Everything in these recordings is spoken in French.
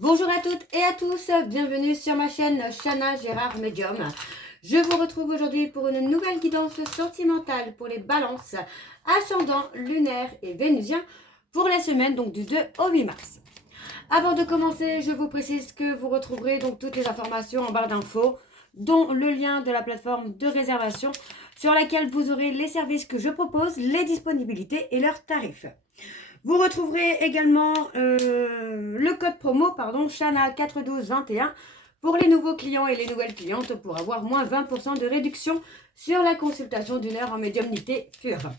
Bonjour à toutes et à tous, bienvenue sur ma chaîne Chana Gérard Medium. Je vous retrouve aujourd'hui pour une nouvelle guidance sentimentale pour les balances, ascendant, lunaire et vénusien pour la semaine donc du 2 au 8 mars. Avant de commencer, je vous précise que vous retrouverez donc toutes les informations en barre d'infos, dont le lien de la plateforme de réservation sur laquelle vous aurez les services que je propose, les disponibilités et leurs tarifs. Vous retrouverez également le code promo, Chana 41221 pour les nouveaux clients et les nouvelles clientes pour avoir moins 20% de réduction sur la consultation d'une heure en médiumnité pure.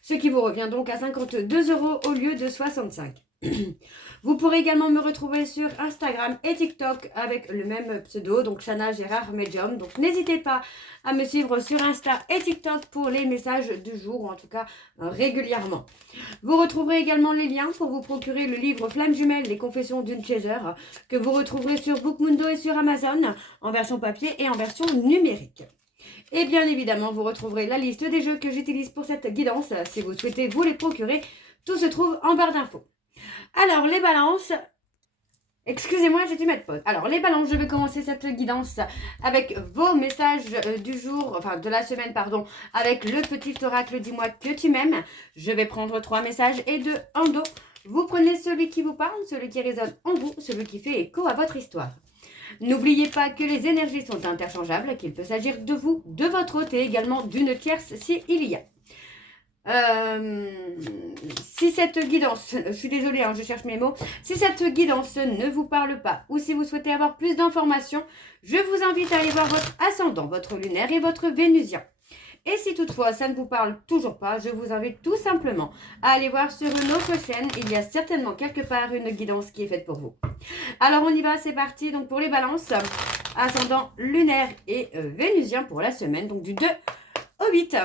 Ce qui vous revient donc à 52 € au lieu de 65. Vous pourrez également me retrouver sur Instagram et TikTok avec le même pseudo, donc Chana Gérard Medium. Donc n'hésitez pas à me suivre sur Insta et TikTok pour les messages du jour, ou en tout cas régulièrement. Vous retrouverez également les liens pour vous procurer le livre Flamme Jumelle, les confessions d'une chaser, que vous retrouverez sur Bookmundo et sur Amazon, en version papier et en version numérique. Et bien évidemment, vous retrouverez la liste des jeux que j'utilise pour cette guidance. Si vous souhaitez vous les procurer, tout se trouve en barre d'infos. Alors, les balances... Excusez-moi, j'ai dû mettre pause. Alors, les balances, je vais commencer cette guidance avec vos messages du jour, enfin de la semaine, avec le petit oracle Dis-moi que tu m'aimes. Je vais prendre 3 messages et 2 en dos. Vous prenez celui qui vous parle, celui qui résonne en vous, celui qui fait écho à votre histoire. N'oubliez pas que les énergies sont interchangeables, qu'il peut s'agir de vous, de votre hôte et également d'une tierce s'il y a. Si cette guidance, je suis désolée, je cherche mes mots, si cette guidance ne vous parle pas ou si vous souhaitez avoir plus d'informations, je vous invite à aller voir votre ascendant, votre lunaire et votre vénusien. Et si toutefois ça ne vous parle toujours pas, je vous invite tout simplement à aller voir sur une autre chaîne. Il y a certainement quelque part une guidance qui est faite pour vous. Alors on y va, c'est parti. Donc pour les balances, ascendant, lunaire et vénusien pour la semaine, donc du 2 au 8.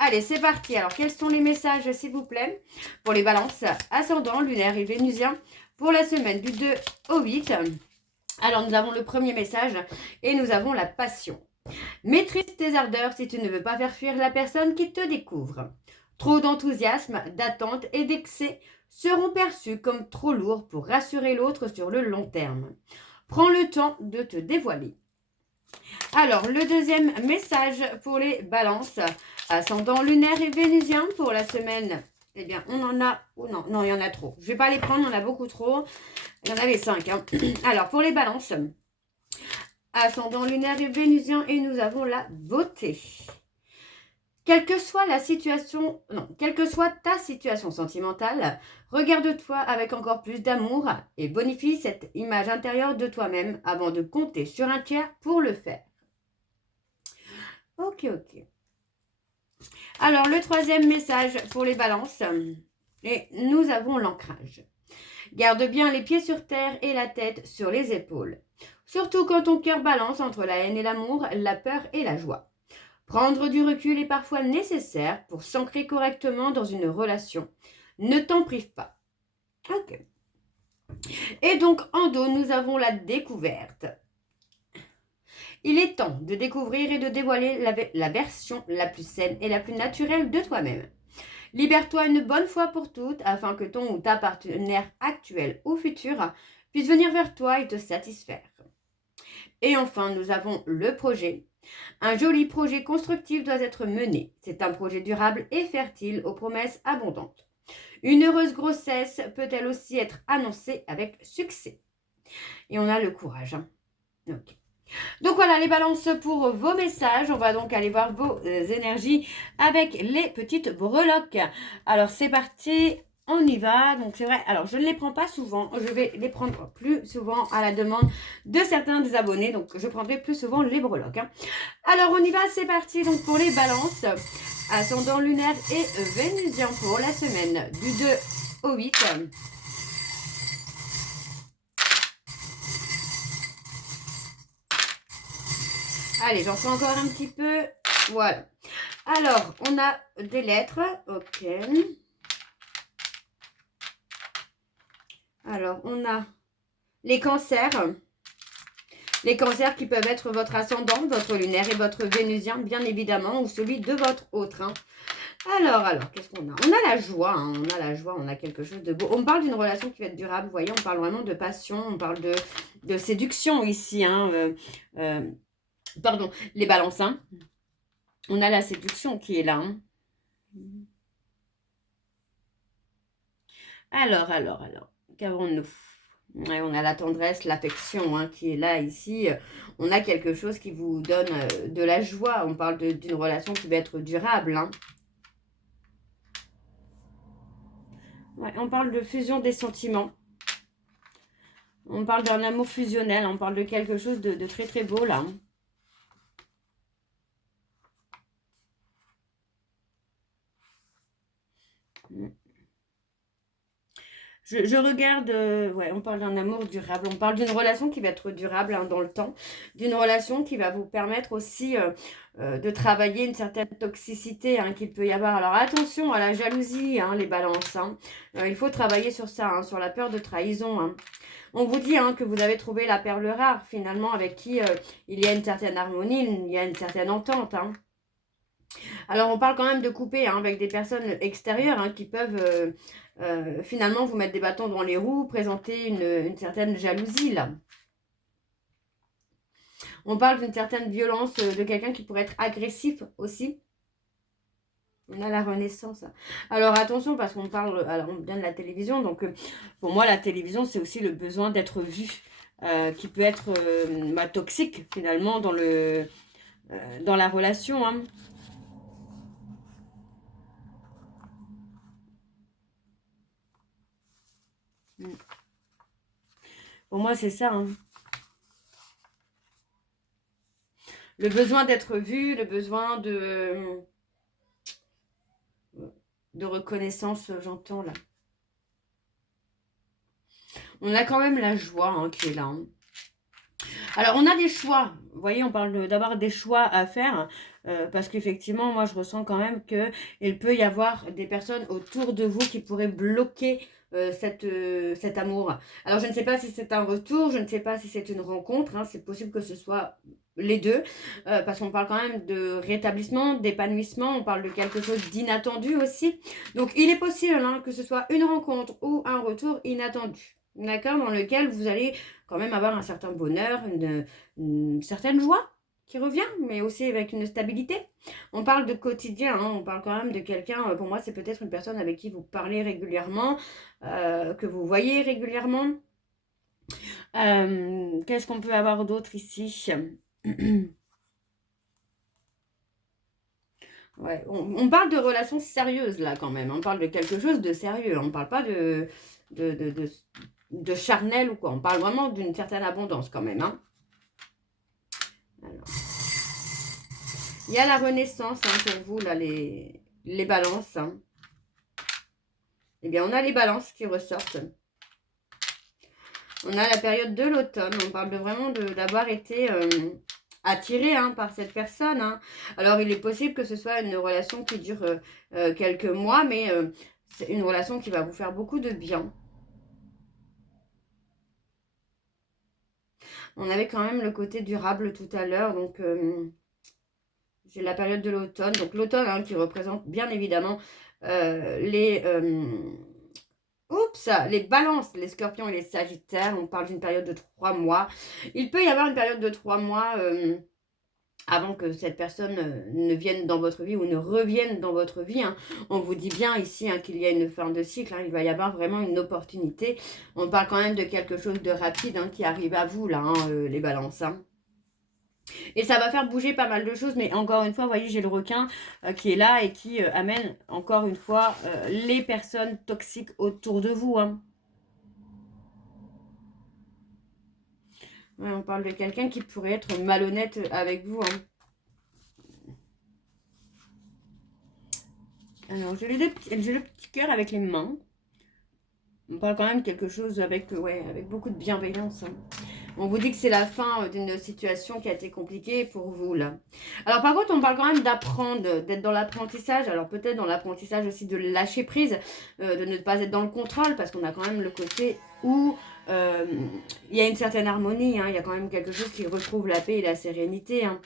Allez, c'est parti. Alors, quels sont les messages, s'il vous plaît, pour les balances, ascendant, lunaire et vénusien pour la semaine du 2 au 8. Alors, nous avons le premier message et nous avons la passion. Maîtrise tes ardeurs si tu ne veux pas faire fuir la personne qui te découvre. Trop d'enthousiasme, d'attente et d'excès seront perçus comme trop lourds pour rassurer l'autre sur le long terme. Prends le temps de te dévoiler. Alors, le deuxième message pour les balances, ascendant, lunaire et vénusien pour la semaine. Eh bien, on en a... Oh non, il y en a trop. Je ne vais pas les prendre, il y en a beaucoup trop. Il y en avait 5. Alors, pour les balances, ascendant, lunaire et vénusien, et nous avons la beauté. Quelle que soit ta situation sentimentale, regarde-toi avec encore plus d'amour et bonifie cette image intérieure de toi-même avant de compter sur un tiers pour le faire. Ok. Alors, le troisième message pour les balances, et nous avons l'ancrage. Garde bien les pieds sur terre et la tête sur les épaules. Surtout quand ton cœur balance entre la haine et l'amour, la peur et la joie. Prendre du recul est parfois nécessaire pour s'ancrer correctement dans une relation. Ne t'en prive pas. Ok. Et donc, en dos, nous avons la découverte. Il est temps de découvrir et de dévoiler la version la plus saine et la plus naturelle de toi-même. Libère-toi une bonne fois pour toutes afin que ton ou ta partenaire actuel ou futur puisse venir vers toi et te satisfaire. Et enfin, nous avons le projet. Un joli projet constructif doit être mené. C'est un projet durable et fertile aux promesses abondantes. Une heureuse grossesse peut elle aussi être annoncée avec succès. Et on a le courage. Ok. Donc voilà les balances pour vos messages. On va donc aller voir vos énergies avec les petites breloques. Alors c'est parti, on y va. Donc c'est vrai, alors je ne les prends pas souvent. Je vais les prendre plus souvent à la demande de certains des abonnés. Donc je prendrai plus souvent les breloques. Alors on y va, c'est parti. Donc pour les balances, ascendant, lunaire et vénusien pour la semaine du 2 au 8. Allez, j'en fais encore un petit peu. Voilà. Alors, on a des lettres. Ok. Alors, on a les cancers. Les cancers qui peuvent être votre ascendant, votre lunaire et votre vénusien, bien évidemment, ou celui de votre autre. Alors, qu'est-ce qu'on a? On a la joie, hein, on a la joie, on a quelque chose de beau. On parle d'une relation qui va être durable, vous voyez, on parle vraiment de passion, on parle de séduction ici, hein, pardon, les balances, hein. On a la séduction qui est là, hein. Alors, qu'avons-nous? Ouais, on a la tendresse, l'affection, hein, qui est là, ici. On a quelque chose qui vous donne de la joie. On parle d'une relation qui va être durable, hein. Ouais, on parle de fusion des sentiments. On parle d'un amour fusionnel. On parle de quelque chose de très très beau, là. Je regarde, ouais, on parle d'un amour durable, on parle d'une relation qui va être durable, hein, dans le temps, d'une relation qui va vous permettre aussi de travailler une certaine toxicité, hein, qu'il peut y avoir. Alors attention à la jalousie, hein, les balances, hein. Il faut travailler sur ça, hein, sur la peur de trahison, hein. On vous dit, hein, que vous avez trouvé la perle rare finalement avec qui il y a une certaine harmonie, il y a une certaine entente, hein. Alors, on parle quand même de couper, hein, avec des personnes extérieures, hein, qui peuvent finalement vous mettre des bâtons dans les roues, présenter une certaine jalousie, là. On parle d'une certaine violence de quelqu'un qui pourrait être agressif aussi. On a la renaissance. Alors, attention, parce qu'on parle, alors on vient de la télévision, donc pour moi, la télévision, c'est aussi le besoin d'être vu, qui peut être toxique, finalement, dans la relation, hein. Pour moi, c'est ça, hein. Le besoin d'être vu, le besoin de reconnaissance, j'entends là. On a quand même la joie, hein, qui est là, hein. Alors, on a des choix. Vous voyez, on parle d'avoir des choix à faire. Parce qu'effectivement, moi, je ressens quand même qu'il peut y avoir des personnes autour de vous qui pourraient bloquer cet amour. Alors, je ne sais pas si c'est un retour, je ne sais pas si c'est une rencontre, hein. C'est possible que ce soit les deux. Parce qu'on parle quand même de rétablissement, d'épanouissement. On parle de quelque chose d'inattendu aussi. Donc, il est possible, hein, que ce soit une rencontre ou un retour inattendu. D'accord? Dans lequel vous allez quand même avoir un certain bonheur, une certaine joie qui revient, mais aussi avec une stabilité. On parle de quotidien, hein, on parle quand même de quelqu'un, pour moi c'est peut-être une personne avec qui vous parlez régulièrement, que vous voyez régulièrement. Qu'est-ce qu'on peut avoir d'autre ici? Ouais, on parle de relations sérieuses là quand même, on parle de quelque chose de sérieux, on ne parle pas de charnel ou quoi, on parle vraiment d'une certaine abondance quand même, hein. Alors, il y a la renaissance, hein, pour vous là, les balances, hein. Eh bien, on a les balances qui ressortent. On a la période de l'automne, on parle vraiment d'avoir été attiré, hein, par cette personne, hein. Alors, il est possible que ce soit une relation qui dure quelques mois, mais c'est une relation qui va vous faire beaucoup de bien. On avait quand même le côté durable tout à l'heure, donc j'ai la période de l'automne. Donc l'automne, hein, qui représente bien évidemment les balances, les scorpions et les sagittaires. On parle d'une période de 3 mois. Il peut y avoir une période de 3 mois avant que cette personne ne vienne dans votre vie ou ne revienne dans votre vie, hein. On vous dit bien ici, hein, qu'il y a une fin de cycle, hein. Il va y avoir vraiment une opportunité. On parle quand même de quelque chose de rapide, hein, qui arrive à vous, là, hein, les balances, hein. Et ça va faire bouger pas mal de choses, mais encore une fois, vous voyez, j'ai le requin qui est là et qui amène encore une fois les personnes toxiques autour de vous, hein. Ouais, on parle de quelqu'un qui pourrait être malhonnête avec vous, hein. Alors, j'ai le petit cœur avec les mains. On parle quand même quelque chose avec, ouais, avec beaucoup de bienveillance, hein. On vous dit que c'est la fin d'une situation qui a été compliquée pour vous, là. Alors, par contre, on parle quand même d'apprendre, d'être dans l'apprentissage. Alors, peut-être dans l'apprentissage aussi de lâcher prise, de ne pas être dans le contrôle, parce qu'on a quand même le côté où il y a une certaine harmonie, hein. Il y a quand même quelque chose qui retrouve la paix et la sérénité, hein.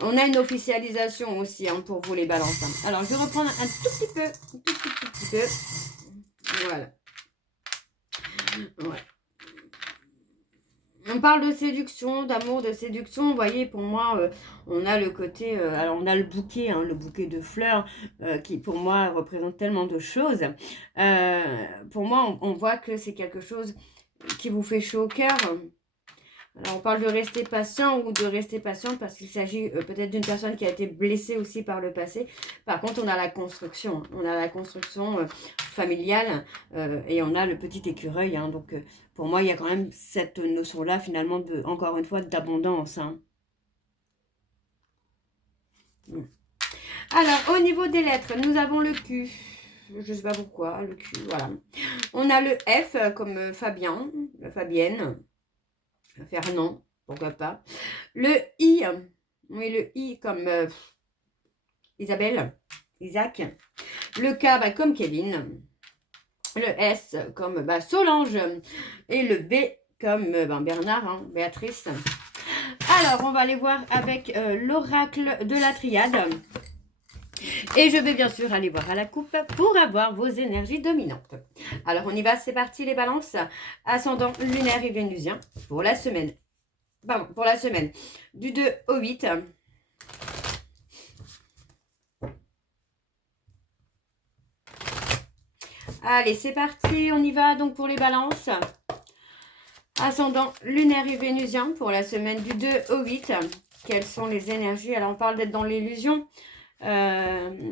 On a une officialisation aussi hein, pour vous les balances. Hein. Alors, je vais reprendre un tout petit peu. Un tout petit peu. Voilà. Ouais. On parle de séduction, d'amour, de séduction. Vous voyez, pour moi, on a le côté... alors, on a le bouquet de fleurs qui, pour moi, représente tellement de choses. Pour moi, on voit que c'est quelque chose qui vous fait chaud au cœur. Alors, on parle de rester patient ou de rester patiente parce qu'il s'agit peut-être d'une personne qui a été blessée aussi par le passé. Par contre, on a la construction. On a la construction familiale et on a le petit écureuil. Hein, donc, pour moi, il y a quand même cette notion-là, finalement, de, encore une fois, d'abondance. Hein. Alors, au niveau des lettres, nous avons le Q. Je ne sais pas pourquoi, le Q, voilà. On a le F comme Fabien, Fabienne. Fernand, pourquoi pas. Le I, oui, le I comme Isabelle, Isaac. Le K comme Kevin. Le S comme Solange. Et le B comme Bernard, hein, Béatrice. Alors, on va aller voir avec l'oracle de la triade. Et je vais bien sûr aller voir à la coupe pour avoir vos énergies dominantes. Alors, on y va, c'est parti les balances. Ascendant lunaire et vénusien pour la semaine. Pardon, pour la semaine du 2 au 8. Allez, c'est parti, on y va donc pour les balances. Ascendant lunaire et vénusien pour la semaine du 2 au 8. Quelles sont les énergies? Alors, on parle d'être dans l'illusion. On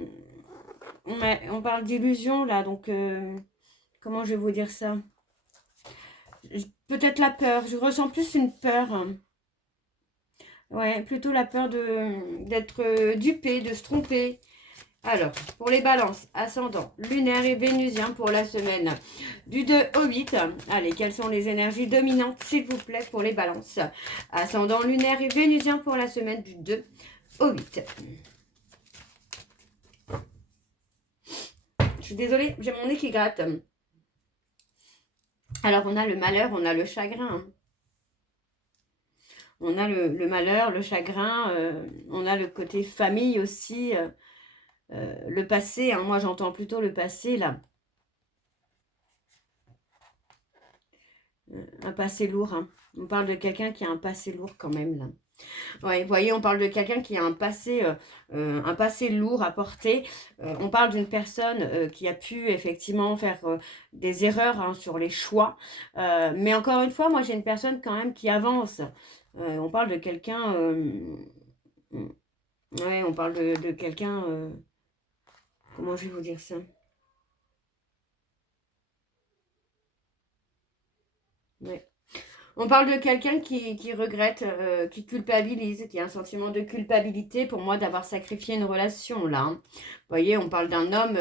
parle d'illusion, là. Donc, comment je vais vous dire ça? Peut-être la peur. Je ressens plus une peur. Ouais, plutôt la peur d'être dupé, de se tromper. Alors, pour les balances, ascendant, lunaire et vénusien pour la semaine du 2 au 8. Allez, quelles sont les énergies dominantes, s'il vous plaît, pour les balances? Ascendant, lunaire et vénusien pour la semaine du 2 au 8. Je suis désolée, j'ai mon nez qui gratte. Alors, on a le malheur, on a le chagrin. On a le malheur, le chagrin, on a le côté famille aussi, le passé, hein, moi j'entends plutôt le passé là. Un passé lourd, hein. On parle de quelqu'un qui a un passé lourd quand même là. Ouais, vous voyez, on parle de quelqu'un qui a un passé lourd à porter. On parle d'une personne qui a pu effectivement faire des erreurs hein, sur les choix. Mais encore une fois, moi j'ai une personne quand même qui avance. On parle de quelqu'un... ouais, on parle de quelqu'un... comment je vais vous dire ça? Ouais. On parle de quelqu'un qui regrette, qui culpabilise, qui a un sentiment de culpabilité pour moi d'avoir sacrifié une relation là. Hein. Vous voyez, on parle d'un homme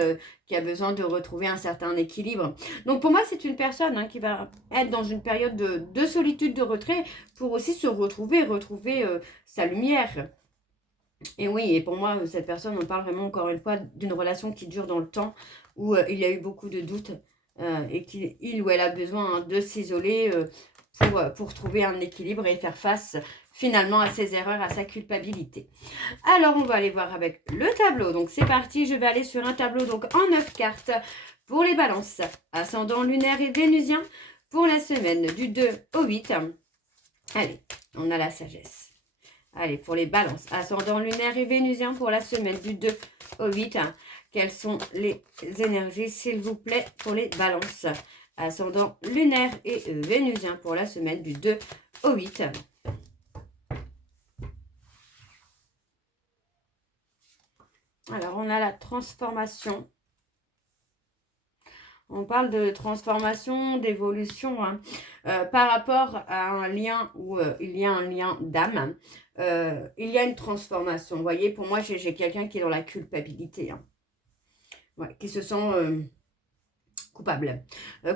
qui a besoin de retrouver un certain équilibre. Donc pour moi, c'est une personne hein, qui va être dans une période de solitude, de retrait pour aussi se retrouver sa lumière. Et oui, et pour moi, cette personne, on parle vraiment encore une fois d'une relation qui dure dans le temps où il y a eu beaucoup de doutes et qu'il ou elle a besoin hein, de s'isoler pour trouver un équilibre et faire face finalement à ses erreurs, à sa culpabilité. Alors, on va aller voir avec le tableau. Donc, c'est parti. Je vais aller sur un tableau donc en 9 cartes pour les balances. Ascendant lunaire et vénusien pour la semaine du 2 au 8. Allez, on a la sagesse. Allez, pour les balances. Ascendant lunaire et vénusien pour la semaine du 2 au 8. Quelles sont les énergies, s'il vous plaît, pour les balances? Ascendant lunaire et vénusien pour la semaine du 2 au 8. Alors, on a la transformation. On parle de transformation, d'évolution, hein, par rapport à un lien où il y a un lien d'âme. Il y a une transformation. Vous voyez, pour moi, j'ai quelqu'un qui est dans la culpabilité. Hein. Ouais, qui se sent coupable.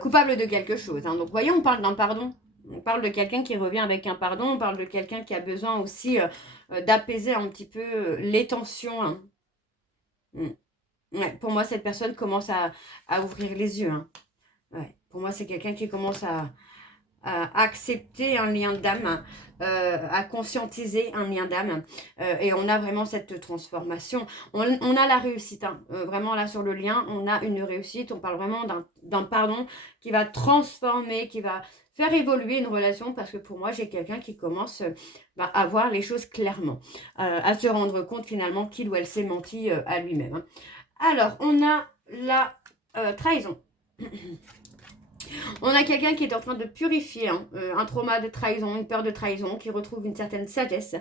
Coupable de quelque chose. Hein. Donc, vous voyez, on parle d'un pardon. On parle de quelqu'un qui revient avec un pardon. On parle de quelqu'un qui a besoin aussi d'apaiser un petit peu les tensions. Hein. Ouais, pour moi, cette personne commence à ouvrir les yeux. Hein. Ouais, pour moi, c'est quelqu'un qui commence à accepter un lien d'âme, à conscientiser un lien d'âme. Et on a vraiment cette transformation. On a la réussite. Hein. Vraiment là sur le lien, on a une réussite. On parle vraiment d'un pardon qui va transformer, qui va faire évoluer une relation. Parce que pour moi, j'ai quelqu'un qui commence à voir les choses clairement. À se rendre compte finalement qu'il ou elle s'est menti à lui-même. Hein. Alors, on a la trahison. On a quelqu'un qui est en train de purifier un trauma de trahison, une peur de trahison, qui retrouve une certaine sagesse.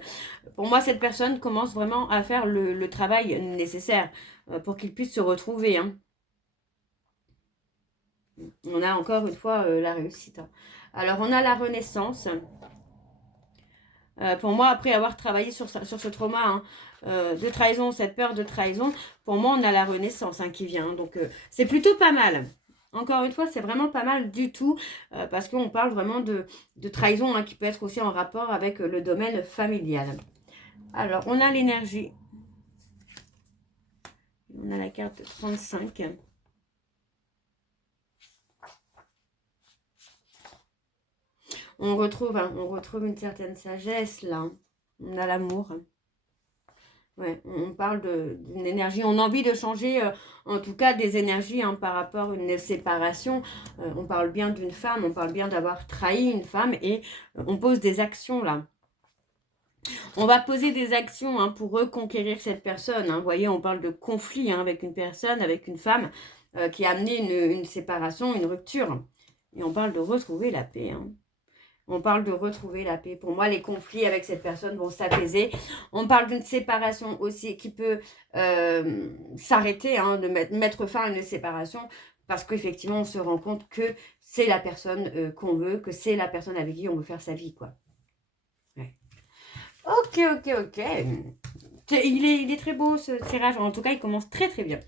Pour moi, cette personne commence vraiment à faire le travail nécessaire pour qu'il puisse se retrouver. Hein. On a encore une fois la réussite. Hein. Alors, on a la renaissance. Pour moi, après avoir travaillé sur ce trauma de trahison, cette peur de trahison, pour moi, on a la renaissance qui vient. Donc, c'est plutôt pas mal. Encore une fois, c'est vraiment pas mal du tout, parce qu'on parle vraiment de trahison qui peut être aussi en rapport avec le domaine familial. Alors, on a l'énergie. On a la carte 35. On retrouve une certaine sagesse là. On a l'amour. Ouais, on parle d'une énergie, on a envie de changer, en tout cas des énergies par rapport à une séparation. On parle bien d'une femme, on parle bien d'avoir trahi une femme et on pose des actions là. On va poser des actions pour reconquérir cette personne. Vous voyez, on parle de conflit avec une personne, avec une femme qui a amené une séparation, une rupture. Et on parle de retrouver la paix. On parle de retrouver la paix. Pour moi, les conflits avec cette personne vont s'apaiser. On parle d'une séparation aussi qui peut s'arrêter, de mettre fin à une séparation. Parce qu'effectivement, on se rend compte que c'est la personne qu'on veut, que c'est la personne avec qui on veut faire sa vie, quoi. Ouais. Ok. Il est très beau ce tirage. En tout cas, il commence très très bien.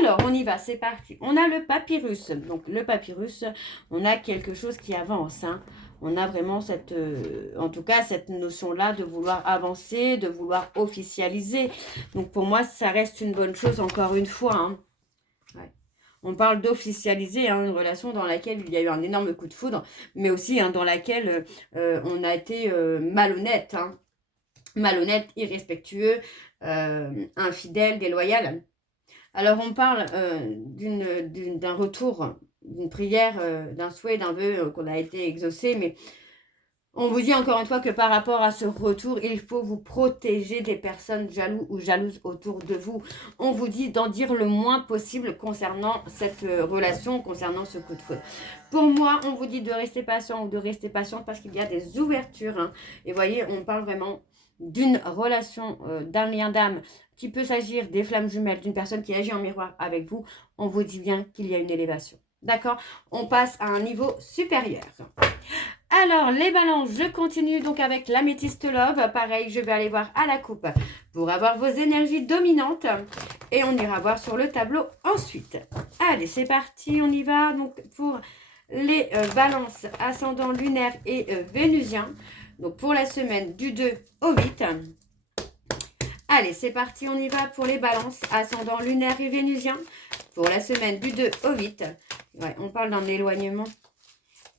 Alors, on y va, c'est parti. On a le papyrus. Donc, le papyrus, on a quelque chose qui avance. On a vraiment cette notion-là de vouloir avancer, de vouloir officialiser. Donc, pour moi, ça reste une bonne chose, encore une fois. Ouais. On parle d'officialiser une relation dans laquelle il y a eu un énorme coup de foudre, mais aussi dans laquelle on a été malhonnête. Malhonnête, irrespectueux, infidèle, déloyal. Alors, on parle d'un retour, d'une prière, d'un souhait, d'un vœu qu'on a été exaucé, mais on vous dit encore une fois que par rapport à ce retour, il faut vous protéger des personnes jaloux ou jalouses autour de vous. On vous dit d'en dire le moins possible concernant cette relation, concernant ce coup de foudre. Pour moi, on vous dit de rester patient ou de rester patient parce qu'il y a des ouvertures. Et vous voyez, on parle vraiment d'une relation, d'un lien d'âme qui peut s'agir des flammes jumelles, d'une personne qui agit en miroir avec vous. On vous dit bien qu'il y a une élévation. D'accord? On passe à un niveau supérieur. Alors, les balances, je continue donc avec l'améthyste love. Pareil, je vais aller voir à la coupe pour avoir vos énergies dominantes. Et on ira voir sur le tableau ensuite. Allez, c'est parti, on y va. Donc, pour les balances ascendant lunaire et vénusien. Donc, pour la semaine du 2 au 8. Allez, c'est parti, on y va pour les balances ascendant lunaire et vénusien. Pour la semaine du 2 au 8. Ouais, on parle d'un éloignement.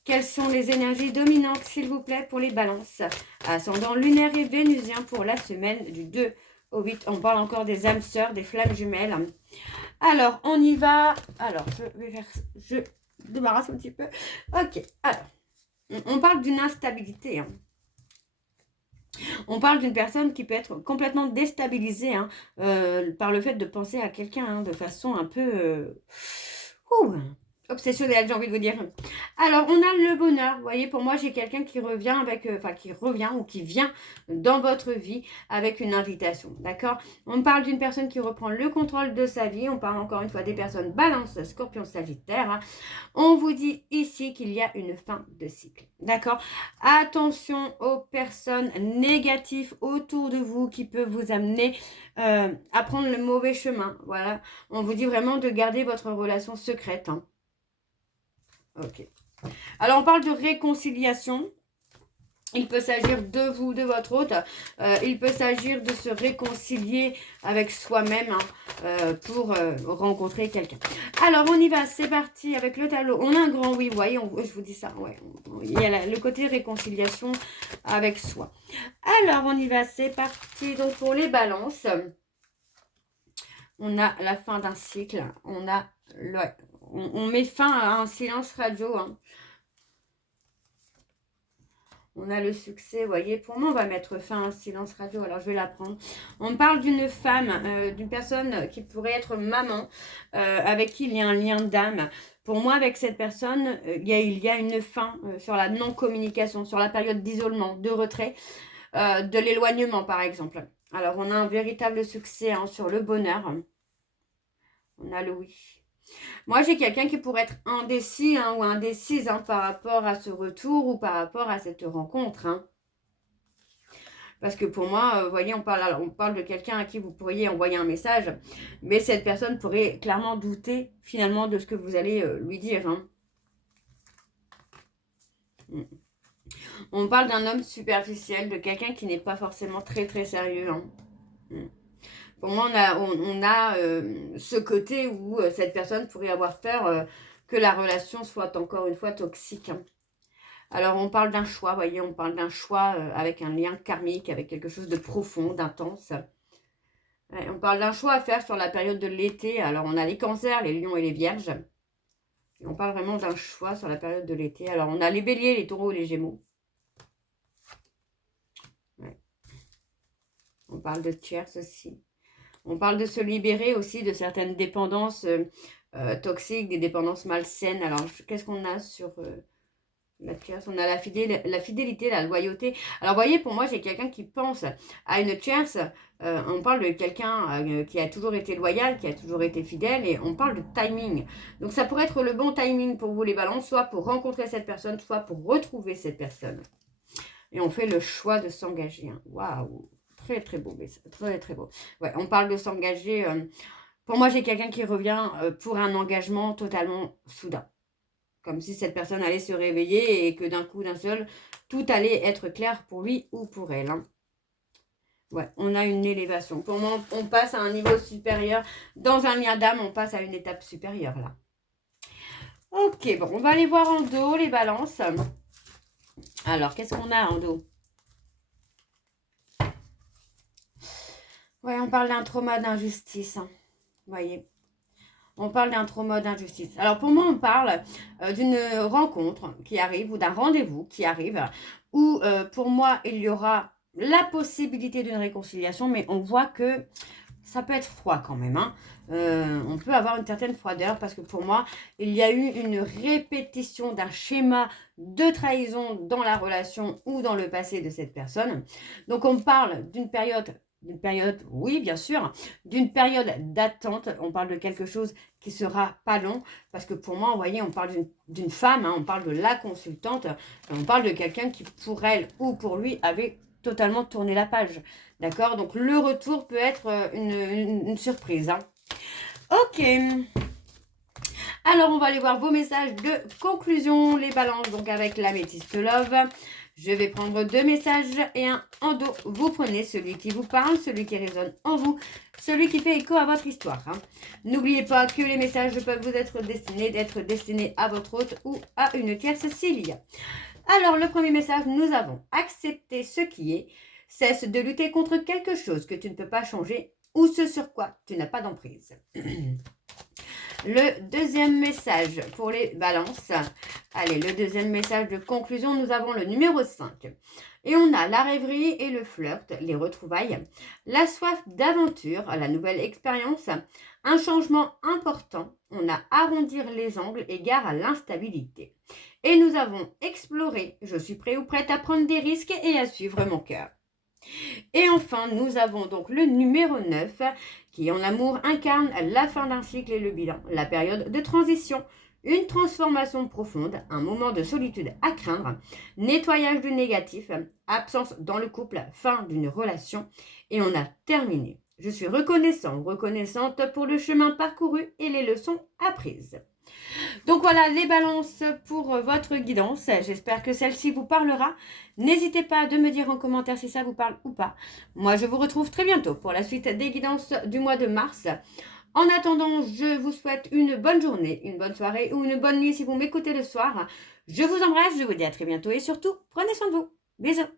Quelles sont les énergies dominantes, s'il vous plaît, pour les balances ascendant lunaire et vénusien pour la semaine du 2 au 8. On parle encore des âmes sœurs, des flammes jumelles. Alors, on y va. Alors, je débarrasse un petit peu. Ok, alors, on parle d'une instabilité. On parle d'une personne qui peut être complètement déstabilisée par le fait de penser à quelqu'un de façon un peu... obsessionnelle, j'ai envie de vous dire. Alors, on a le bonheur. Vous voyez, pour moi, j'ai quelqu'un qui revient ou qui vient dans votre vie avec une invitation. D'accord? On parle d'une personne qui reprend le contrôle de sa vie. On parle encore une fois des personnes balance, scorpion, sagittaire. On vous dit ici qu'il y a une fin de cycle. D'accord? Attention aux personnes négatives autour de vous qui peuvent vous amener à prendre le mauvais chemin. Voilà. On vous dit vraiment de garder votre relation secrète. Ok. Alors, on parle de réconciliation. Il peut s'agir de vous, de votre hôte. Il peut s'agir de se réconcilier avec soi-même pour rencontrer quelqu'un. Alors, on y va. C'est parti avec le tableau. On a un grand oui, vous voyez, je vous dis ça. Ouais, il y a le côté réconciliation avec soi. Alors, on y va. C'est parti. Donc, pour les balances, on a la fin d'un cycle. On met fin à un silence radio, hein. On a le succès, vous voyez. Pour moi, on va mettre fin à un silence radio. Alors, je vais la prendre. On parle d'une femme, d'une personne qui pourrait être maman, avec qui il y a un lien d'âme. Pour moi, avec cette personne, il y a une fin sur la non-communication, sur la période d'isolement, de retrait, de l'éloignement, par exemple. Alors, on a un véritable succès hein, sur le bonheur. On a le oui. Moi, j'ai quelqu'un qui pourrait être indécis hein, ou indécise hein, par rapport à ce retour ou par rapport à cette rencontre. Hein. Parce que pour moi, vous voyez, on parle de quelqu'un à qui vous pourriez envoyer un message, mais cette personne pourrait clairement douter finalement de ce que vous allez lui dire. Hein. On parle d'un homme superficiel, de quelqu'un qui n'est pas forcément très très sérieux. Hein. Pour moi, on a ce côté où cette personne pourrait avoir peur que la relation soit encore une fois toxique. Hein. Alors, on parle d'un choix, vous voyez, on parle d'un choix avec un lien karmique, avec quelque chose de profond, d'intense. Ouais, on parle d'un choix à faire sur la période de l'été. Alors, on a les cancers, les lions et les vierges. Et on parle vraiment d'un choix sur la période de l'été. Alors, on a les béliers, les taureaux et les gémeaux. Ouais. On parle de tierces aussi. On parle de se libérer aussi de certaines dépendances toxiques, des dépendances malsaines. Alors, qu'est-ce qu'on a sur la tierce? On a la fidélité, la loyauté. Alors, vous voyez, pour moi, j'ai quelqu'un qui pense à une tierce. On parle de quelqu'un qui a toujours été loyal, qui a toujours été fidèle. Et on parle de timing. Donc, ça pourrait être le bon timing pour vous, les balances, soit pour rencontrer cette personne, soit pour retrouver cette personne. Et on fait le choix de s'engager. Hein. Waouh! Très, très beau. Très, très beau. Ouais, on parle de s'engager. Pour moi, j'ai quelqu'un qui revient pour un engagement totalement soudain. Comme si cette personne allait se réveiller et que d'un coup, d'un seul, tout allait être clair pour lui ou pour elle. Hein. Ouais, on a une élévation. Pour moi, on passe à un niveau supérieur. Dans un lien d'âme, on passe à une étape supérieure, là. Ok, bon, on va aller voir en dos, les balances. Alors, qu'est-ce qu'on a en dos? Ouais, on parle d'un trauma d'injustice. Hein. Vous voyez, on parle d'un trauma d'injustice. Alors, pour moi, on parle d'une rencontre qui arrive ou d'un rendez-vous qui arrive où, pour moi, il y aura la possibilité d'une réconciliation, mais on voit que ça peut être froid quand même. Hein. On peut avoir une certaine froideur parce que pour moi, il y a eu une répétition d'un schéma de trahison dans la relation ou dans le passé de cette personne. Donc, on parle d'une période, oui, bien sûr, d'une période d'attente. On parle de quelque chose qui sera pas long parce que pour moi, vous voyez, on parle d'une femme, hein, on parle de la consultante, on parle de quelqu'un qui, pour elle ou pour lui, avait totalement tourné la page. D'accord? Donc, le retour peut être une surprise. Hein. Ok. Alors, on va aller voir vos messages de conclusion, les balances, donc avec l'améthyste love. Je vais prendre 2 messages et un en dos. Vous prenez celui qui vous parle, celui qui résonne en vous, celui qui fait écho à votre histoire. Hein. N'oubliez pas que les messages peuvent vous être destinés, d'être destinés à votre hôte ou à une tierce s'il y a. Alors, le premier message, nous avons accepté ce qui est. Cesse de lutter contre quelque chose que tu ne peux pas changer ou ce sur quoi tu n'as pas d'emprise. Le deuxième message pour les balances. Allez, le deuxième message de conclusion, nous avons le numéro 5. Et on a la rêverie et le flirt, les retrouvailles, la soif d'aventure, la nouvelle expérience, un changement important. On a arrondir les angles égard à l'instabilité. Et nous avons exploré, je suis prêt ou prête à prendre des risques et à suivre mon cœur. Et enfin, nous avons donc le numéro 9 qui en amour incarne la fin d'un cycle et le bilan, la période de transition, une transformation profonde, un moment de solitude à craindre, nettoyage du négatif, absence dans le couple, fin d'une relation et on a terminé Je suis reconnaissant ou reconnaissante pour le chemin parcouru et les leçons apprises. Donc voilà les balances pour votre guidance. J'espère que celle-ci vous parlera. N'hésitez pas à me dire en commentaire si ça vous parle ou pas. Moi, je vous retrouve très bientôt pour la suite des guidances du mois de mars. En attendant, je vous souhaite une bonne journée, une bonne soirée ou une bonne nuit si vous m'écoutez le soir. Je vous embrasse, je vous dis à très bientôt et surtout, prenez soin de vous. Bisous.